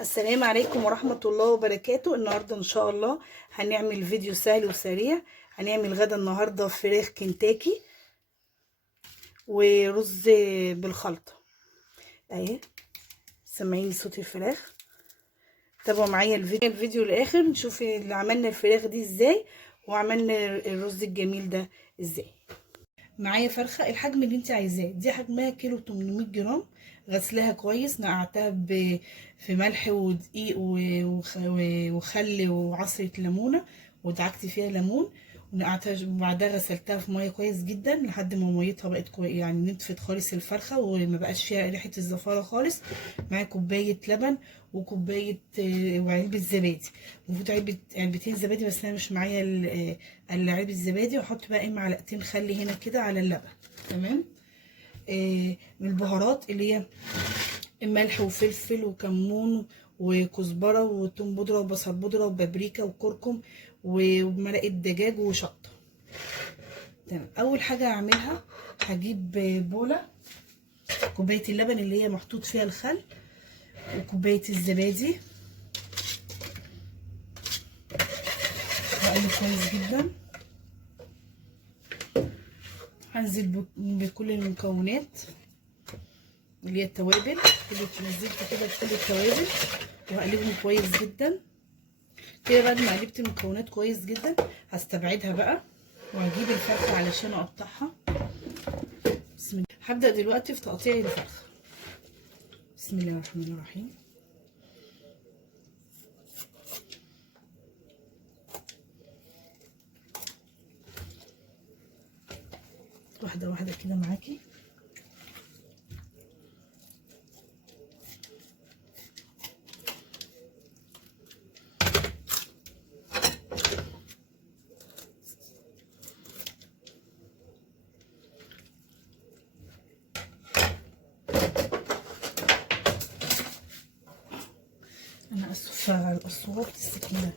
السلام عليكم ورحمة الله وبركاته. النهاردة ان شاء الله هنعمل فيديو سهل وسريع. هنعمل غدا النهاردة فراخ كنتاكي ورز بالخلطة اهي. سامعين صوت الفراخ؟ تابعوا معايا الفيديو للاخر نشوف اللي عملنا الفراخ دي ازاي وعملنا الرز الجميل ده ازاي. معايا فرخه الحجم اللي انت عايزاه، دي حجمها كيلو 800 جرام. غسلها كويس، نقعتها في ملح ودقيق وخل وعصره ليمونه، ودعكت فيها ليمون ونقعتها، وبعدها غسلتها في ميه كويس جدا لحد ما ميتها بقت يعني نطفت خالص الفرخه وما بقاش فيها ريحه الزفاره خالص. معايا كوبايه لبن وكوبايه وعلبه زبادي. المفروض علبتين زبادي، بس انا مش معايا الا علبه زبادي. واحط بقى معلقتين خل هنا كده على اللبن. تمام. من البهارات اللي هي ملح وفلفل وكمون وكزبره وتوم بودره وبصل بودره وبابريكا وكركم ومرقه دجاج وشطه. تمام. اول حاجه هعملها هجيب بوله، كوبايه اللبن اللي هي محطوط فيها الخل وكوبايه الزبادي، هقلب كويس جدا. هنزل بكل المكونات اللي هي التوابل، نزلت كده بكل التوابل وهقلبهم كويس جدا كده. بعد ما قلبت المكونات كويس جدا هستبعدها بقى وهجيب الفرخه علشان اقطعها. بسم الله. هبدا دلوقتي في تقطيع الفرخه. بسم الله الرحمن الرحيم. واحده واحده كده معاكي. انا اسفه على الاصوات، السكينه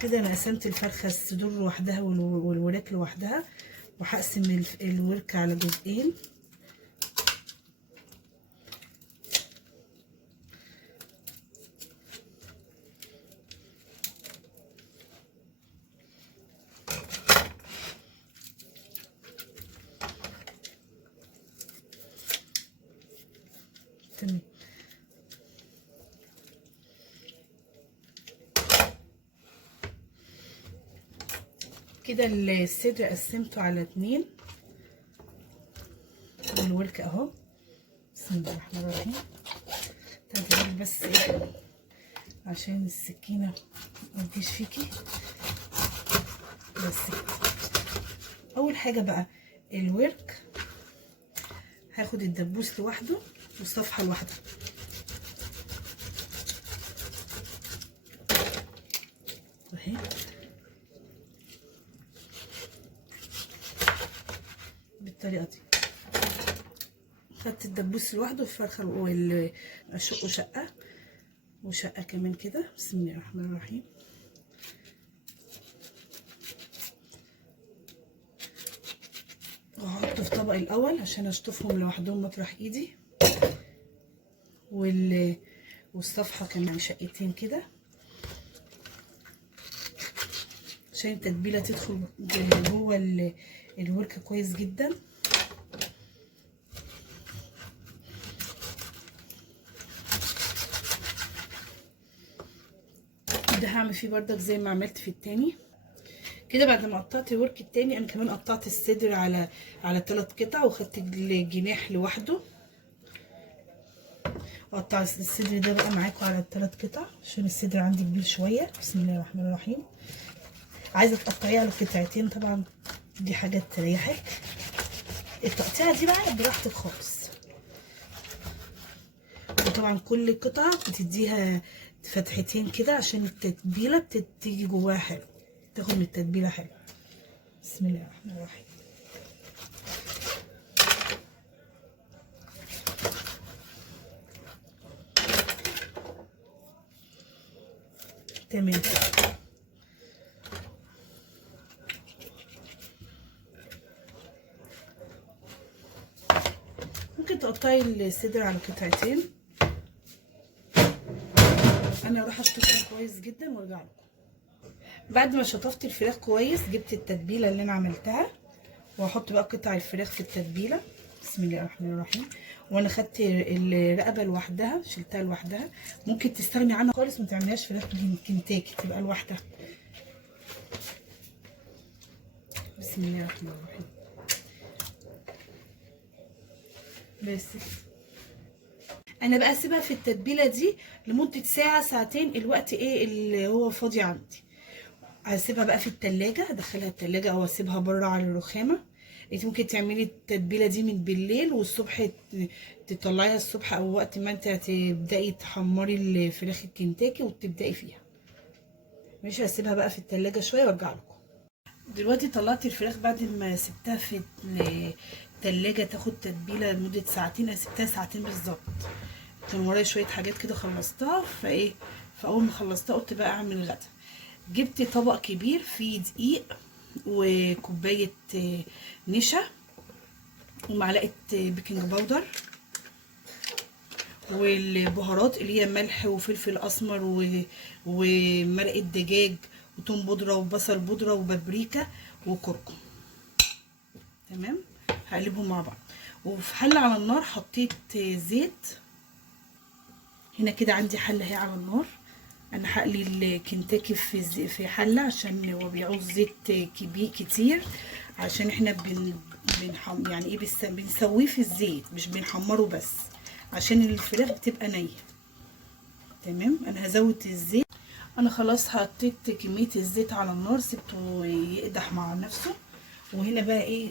كده. انا قسمت الفرخه الصدور لوحدها والوراك لوحدها، وهقسم الورك على جزئين. تمام كده. الصدر قسمته على 2 والورك اهو. بسم الله الرحمن الرحيم. تدريج بس ايه عشان السكينه ما تجيش فيكي. بس اول حاجه بقى الورك هاخد الدبوس لوحده والصفحه لوحدها. اهي بالطريقه دي. خدت الدبوس لوحده والفرخه اشقه شقه وشقه كمان كده. بسم الله الرحمن الرحيم. وهحطه في طبق الاول عشان اشطفهم لوحدهم مطرح ايدي، والصفحه كمان شقتين كده عشان التتبيله تدخل جوه الورك كويس جدا. ده هعمل فيه بردك زي ما عملت في التاني كده. بعد ما قطعت الورك التاني انا كمان قطعت الصدر على 3 قطع، وخدت الجناح لوحده. اقطع الصدر ده بقى معاكم على 3 قطع عشان الصدر عندي كبير شويه. بسم الله الرحمن الرحيم. عايزه تقطعيه على قطعتين طبعا، دي حاجه تريحك. التقطيعه دي بقى براحتك خالص. وطبعا كل قطعه بتديها فتحتين كده عشان التتبيله بتيجي جواها حلو، تاخد من التتبيله حلو. بسم الله الرحمن الرحيم. تمام. ممكن تقطعي الصدر على قطعتين. انا اروح اشطفها كويس جدا وارجع لكم. بعد ما شطفت الفراخ كويس جبت التتبيله اللي انا عملتها، وهحط بقى قطع الفراخ في التتبيله. بسم الله الرحمن الرحيم. وانا خدت الرقبه لوحدها، شلتها لوحدها. ممكن تستغني عنها خالص، ما تعمليهاش فراخ كنتاكي، تبقى لوحدها. بسم الله الرحمن الرحيم. بس انا بقى اسيبها في التتبيله دي لمده ساعه ساعتين، الوقت ايه اللي هو فاضي عندي. هسيبها بقى في التلاجة، ادخلها التلاجة او اسيبها بره على الرخامة. انت ممكن تعملي التتبيلة دي من بالليل، والصبح تطلعيها الصبح، او وقت ما انت هتبدأي تحمري الفراخ الكنتاكي وتبدأي فيها. مش هسيبها بقى في التلاجة شوية وارجع لكم. دلوقتي طلعت الفراخ بعد ما سبتها في التلاجة تاخد تتبيلة لمدة ساعتين. انا سبتها ساعتين بالظبط، كان ورايا شوية حاجات كده خلصتها. فاول ما خلصتها قلت بقى اعمل غدا. جبت طبق كبير فيه دقيق وكوبايه نشا ومعلقه بيكنج باودر والبهارات اللي هي ملح وفلفل اسمر ومرقه دجاج وتوم بودره وبصل بودره وبابريكا وكركم. تمام، هقلبهم مع بعض. وفي حله على النار حطيت زيت. هنا كده عندي حله اهي على النار. انا هقلي الكنتاكي في حله عشان هو بيعوز زيت كتير، عشان احنا يعني ايه بنسويه في الزيت، مش بنحمره بس، عشان الفراخ بتبقى نيه. تمام، انا هزود الزيت. انا خلاص حطيت كميه الزيت على النار، سبته يقدح مع نفسه. وهنا بقى ايه،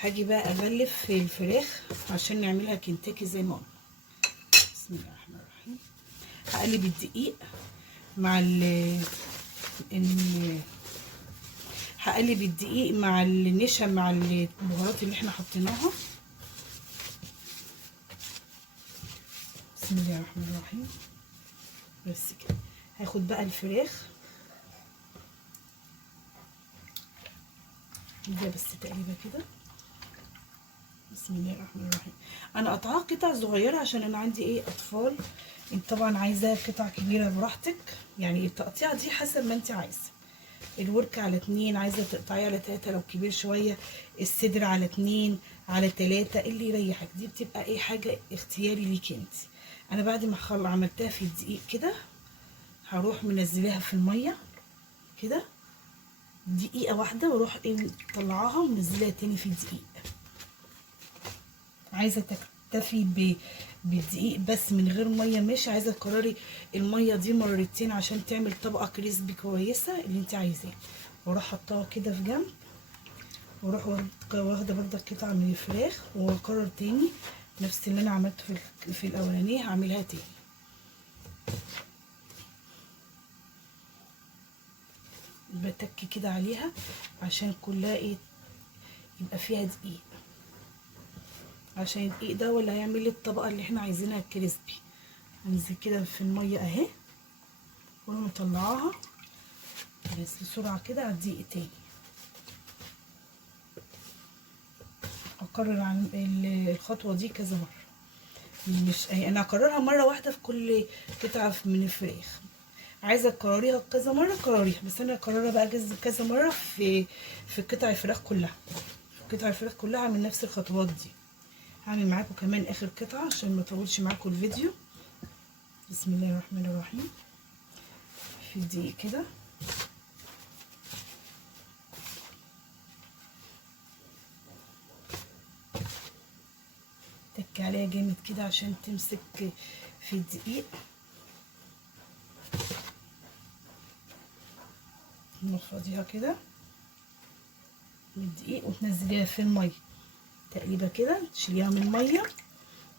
هاجي بقى اغلف في الفراخ عشان نعملها كنتاكي زي ما قلنا. بسم الله الرحمن الرحيم. هقلب الدقيق مع هقلب الدقيق مع النشا مع البهارات اللي احنا حطيناها. بسم الله الرحمن الرحيم. بس كده هاخد بقى الفراخ ده بس تقريبا كده. بسم الله الرحمن الرحيم. انا قطعها قطع صغيره عشان انا عندي ايه اطفال. انت طبعا عايزاها قطع كبيره براحتك، يعني التقطيعه دي حسب ما انت عايزه. الورك على 2، عايزه تقطعيه على 3 لو كبير شويه. الصدر على 2 على 3، اللي يريحك. دي بتبقى ايه حاجه اختياري ليكي انت. انا بعد ما عملتها في الدقيق كده، هروح منزلاها في الميه كده دقيقه واحده، واروح ايه مطلعاها ومنزلاها تاني في الدقيق. عايزه تكتفي بالدقيق بس من غير ميه ماشي، عايزه تكرري الميه دي مرتين عشان تعمل طبقه كريسبي كويسه اللي انت عايزاه. واروح حطاها كده في جنب، واروح واخده برده قطعه من الفراخ، واكرر تاني نفس اللي انا عملته في الاولانيه هعملها تاني. بتكي كده عليها عشان كلها ايه يبقى فيها دقيق، عشان الدقيق ده هو اللي هيعمل لي الطبقه اللي احنا عايزينها كريسبي. هنزل كده في الميه اهي، وانا مطلعاها بس بسرعه كده على الدقيق تاني. اكرر عن الخطوه دي كذا مره، مش انا اكررها مره واحده في كل قطعه من الفراخ. عايزه تكرريها كذا مره كرريها، بس انا اكررها بقى كذا مره في قطع الفراخ كلها. في قطع الفراخ كلها هعمل نفس الخطوات دي. هعمل معاكم كمان اخر قطعه عشان ما اطولش معاكم الفيديو. بسم الله الرحمن الرحيم. في الدقيق كده تك عليها جامد كده عشان تمسك في الدقيق. نفضيها كده من الدقيق وتنزليها في الميه تقريبا كده، تشيليها من الميه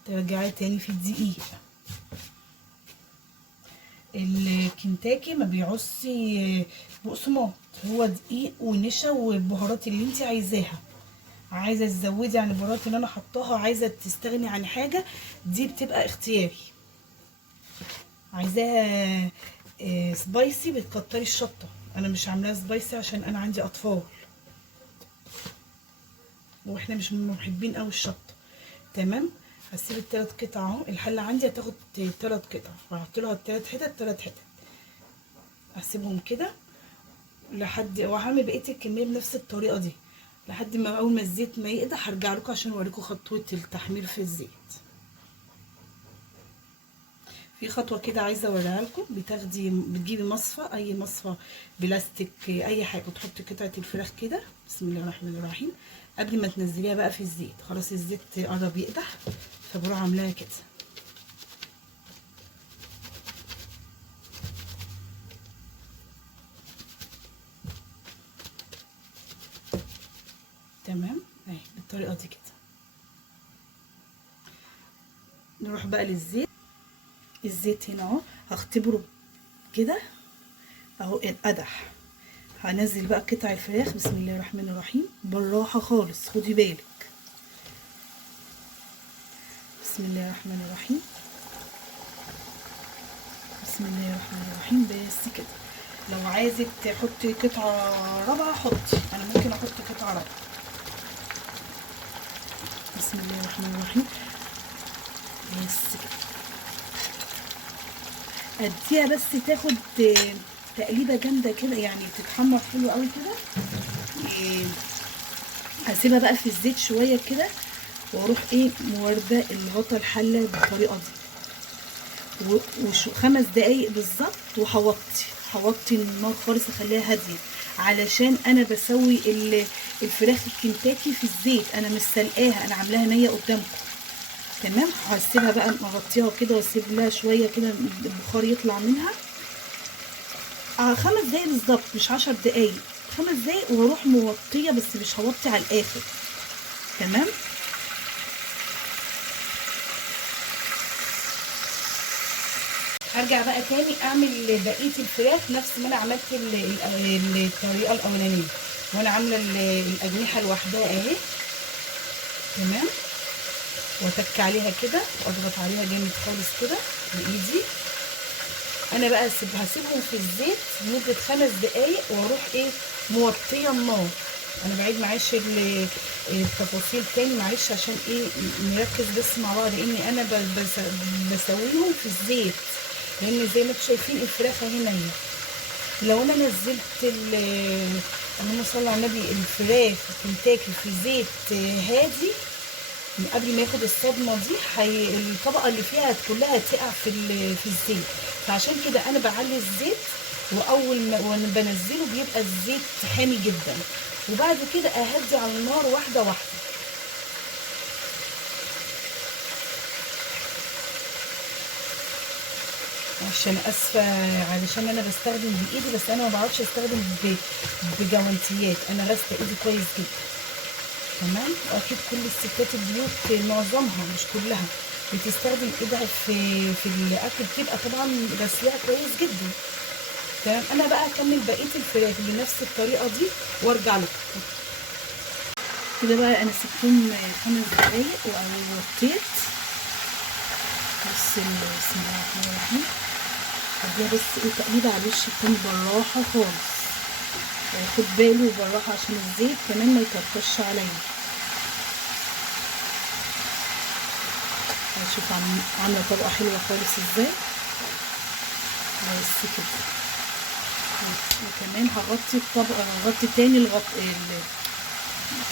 ترجعيها تاني في الدقيق. الكنتاكي ما بيعوزش بقسماط، هو دقيق ونشا والبهارات اللي انت عايزاها. عايزه تزودي عن البهارات اللي انا حطاها، عايزه تستغني عن حاجه، دي بتبقى اختياري. عايزاها سبايسي بتكتري الشطه، انا مش عاملاها سبايسي عشان انا عندي اطفال واحنا مش محبين قوي الشطه. تمام، هسيب التلات قطع اهو. الحله عندي هتاخد 3 قطع، وهحط لها 3 حتت 3 حتت. هسيبهم كده لحد، وهعمل بقيه الكميه بنفس الطريقه دي لحد ما اول ما الزيت ما يقدح هرجع لكم عشان اوريكم خطوه التحمير في الزيت. في خطوه كده عايزه اوريها لكم. بتجيبي مصفى، اي مصفى بلاستيك اي حاجه، وتحطي قطعه الفراخ كده، بسم الله الرحمن الرحيم، قبل ما تنزليها بقى في الزيت. خلاص الزيت قرب يقدح، فبروح عاملاها كده. تمام اهي بالطريقه دي كده. نروح بقى للزيت. الزيت هنا اهو هختبره كده اهو اتقدح. هنزل بقى قطع الفراخ، بسم الله الرحمن الرحيم، بالراحه خالص، خدي بالك. بسم الله الرحمن الرحيم، بسم الله الرحمن الرحيم. بس كده. لو عايزه تحطي قطعه رابعه حطي، انا ممكن احط قطعه رابعه. بسم الله الرحمن الرحيم. بس كده. اديها بس تاخد تقليبه جامده كده، يعني تتحمر حلو قوي كده. هسيبها بقى في الزيت شويه كده، واروح موارده الغطا الحله بالطريقه دي، 5 دقايق بالظبط. وهوطي النار خالص، اخليها هاديه، علشان انا بسوي الفراخ الكنتاكي في الزيت. انا مش سلقاها، انا عاملاها نيه قدامكم. تمام. هسيبها بقى مغطيها كده، واسيب لها شويه كده البخار يطلع منها. 5 دقايق بالظبط، مش 10 دقايق، 5 دقايق. واروح موطيه، بس مش هوطي على الاخر. تمام. هرجع بقى تاني اعمل بقيه الفراخ نفس ما انا عملت الطريقه الاولانيه، وانا عامله الاجنحه لوحدها اهي. تمام. واتك عليها كده، واضغط عليها جامد خالص كده بايدي. انا بقى هسيبهم في الزيت لمده 5 دقايق، واروح موطيه النار. انا بعيد معلش التفاصيل تاني، معلش عشان نركز بس مع بعض، اني انا بسويهم في الزيت، لان زي ما انتم شايفين الفراخ اهي نيه. لو انا نزلت اللهم صل على النبي الفراخ كنتاكي في زيت هادي من قبل ما ياخد الصدمه دي، الطبقه اللي فيها كلها تقع في الزيت. فعشان كده انا بعلي الزيت، واول ما وانا بنزله بيبقى الزيت حامي جدا، وبعد كده اهدي على النار واحده واحده. عشان اسفه، علشان انا بستخدم بايدي، بس انا ما بعرفش استخدم بجوانتيات، انا غاسله ايدي كويس جدا. تمام. واكيد كل الستات البيوت معظمها مش كلها بتستخدم ايدها في الاكل، بتبقى طبعا غسلاها كويس جدا. تمام. انا بقى اكمل بقيه الفراخ بنفس الطريقه دي وارجع لكم. كده بقى انا سبتهم 5 دقايق ووطيت. بسم الله الرحمن الرحيم. هديها بس تقليبه على الوش التاني بالراحه خالص، خد باله بالراحه عشان الزيت كمان ما يطرطش عليا. هشوف عامله طبقه حلوه خالص ازاي. بس كده. وكمان هغطي الطبقه، هغطي تاني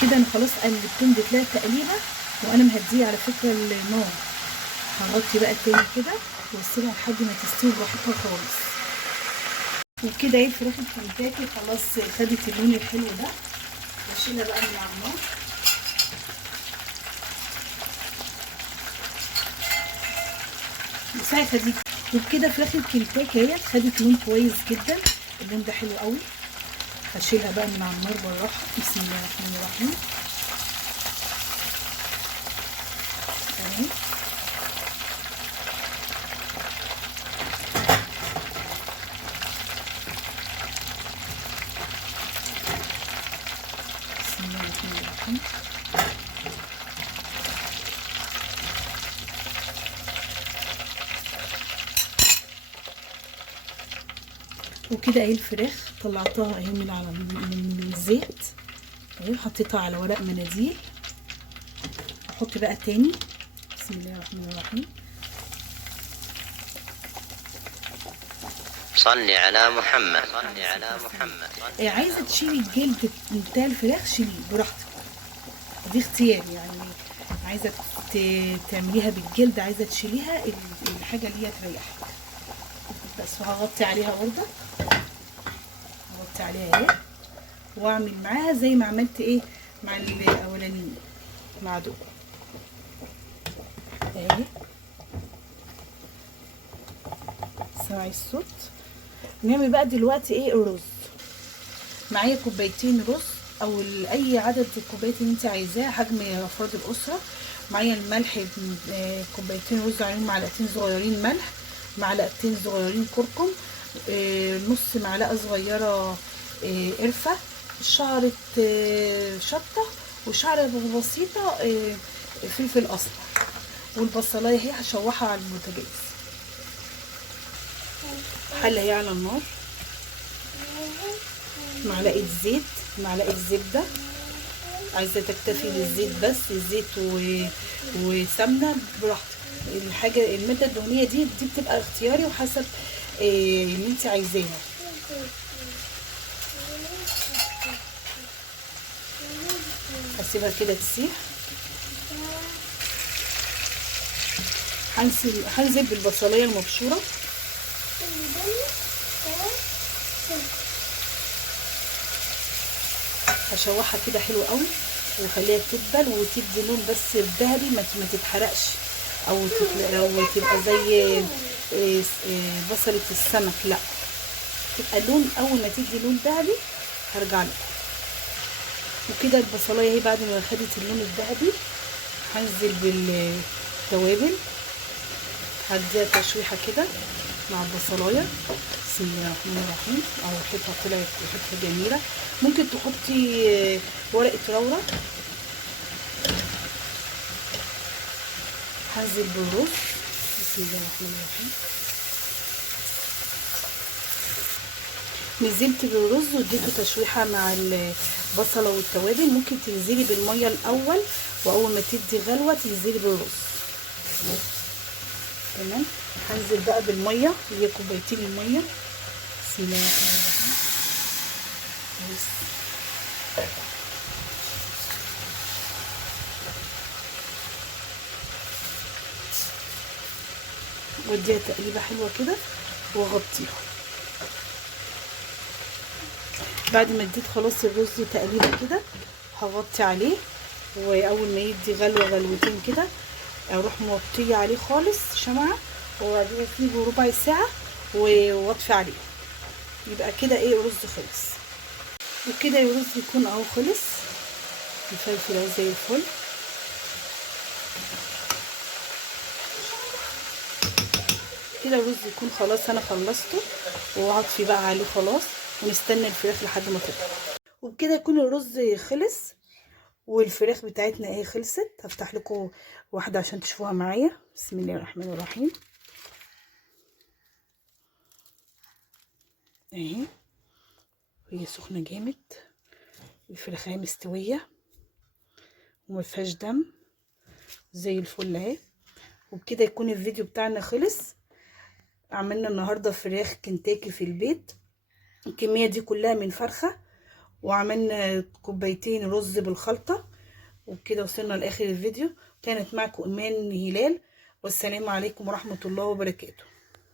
كده. انا خلاص قلبتهم بتلاقي تقليبه، وانا مهديه على فكره النار. هغطي بقى تاني كده واسيبها لحد ما تستوي براحتها خالص. وكده الفراخ الكنتاكي خلاص خدت اللون الحلو ده. بشيلها بقى من على النار. مساعدة دي. وبكده فراخ الكنتاكي اهي خدت لون كويس جدا، اللون ده حلو قوي. هشيلها بقى من على النار بالراحه. بسم الله الرحمن الرحيم. اهي. بسم الله الرحمن الرحيم. وكده اهي الفراخ طلعتها اهي من الزيت اهي، حطيتها على ورق مناديل. احط بقى تاني. بسم الله الرحمن الرحيم. صل على محمد. صل على محمد. عايزه تشيلي الجلد بتاع الفراخ شيليه براحتك، دي اختياري يعني. عايزه تعمليها بالجلد، عايزه تشيليها الحاجه اللي هي تريحك بس. وهغطي عليها برضه، هغطي عليها اهي، واعمل معاها زي ما عملت ايه مع الاولانيين مع دول اهي. سمعي الصوت. نعمل بقى دلوقتي ايه الرز. معايا كوبايتين رز او اي عدد الكوبايات اللي انت عايزاه حجم افراد الاسره. معايا الملح كوبايتين رز عليهم معلقتين صغيرين ملح، معلقتين صغيرين كركم، نص معلقه صغيره قرفه، شعره شطه، وشعره بسيطه فلفل اسمر. والبصلايه هي هشوحها على البوتاجاز. حله هي على النار، معلقه زيت، معلقه زبده. عايزه تكتفي بالزيت بس، زيت وسمنه براحتك. الحاجه الماده الدهنيه دي بتبقى اختياري وحسب اللي انت عايزاها. هسيبها كده تسيح. هنزل بالبصلايه المبشوره، هشوحها كده حلو قوي وخليها تدبل وتدي لون بس ذهبي، ما تتحرقش او تبقى زي بصله السمك، لا تبقى لون. اول ما تدي لون ذهبي هرجع لكم. وكده البصلايه اهي بعد ما خدت اللون الذهبي هنزل بالتوابل، هديها تشويحه كده مع البصلايه. بسم الله الرحمن الرحيم. او ريحتها طلعت ريحتها جميله. ممكن تحطي ورقه لورا. هنزل بالرز. بسم الله الرحمن الرحيم. نزلت بالرز واديته تشويحه مع البصله والتوابل. ممكن تنزلي بالميه الاول، واول ما تدي غلوه تنزلي بالرز. تمام. هنزل بقى بالميه اللي هي كوبايتين الميه. بسم الله الرحمن الرحيم. واديها تقليبه حلوه كده واغطيها. بعد ما اديت خلاص الرز تقليبه كده هغطي عليه، واول ما يدي غلوه غلوتين كده اروح موطيه عليه خالص شمعه، وبعدين اسيبه ربع ساعه واطفي عليه. يبقى كده ايه رز خلص. وكده الرز يكون اهو خلص. الفلفل اهو زي الفل. كده الرز يكون خلاص انا خلصته وهطفي بقى عليه خلاص، ونستنى الفراخ لحد ما تطلع. وبكده يكون الرز خلص والفراخ بتاعتنا اهي خلصت. هفتح لكم واحده عشان تشوفوها معايا. بسم الله الرحمن الرحيم. اهي هي سخنه جامد، الفراخ اهي مستويه ومفيهاش دم زي الفل اهي. وبكده يكون الفيديو بتاعنا خلص. عملنا النهارده فراخ كنتاكي في البيت، الكميه دي كلها من فرخه، وعملنا كوبايتين رز بالخلطه. وبكده وصلنا لاخر الفيديو. كانت معكم ايمان هلال، والسلام عليكم ورحمه الله وبركاته.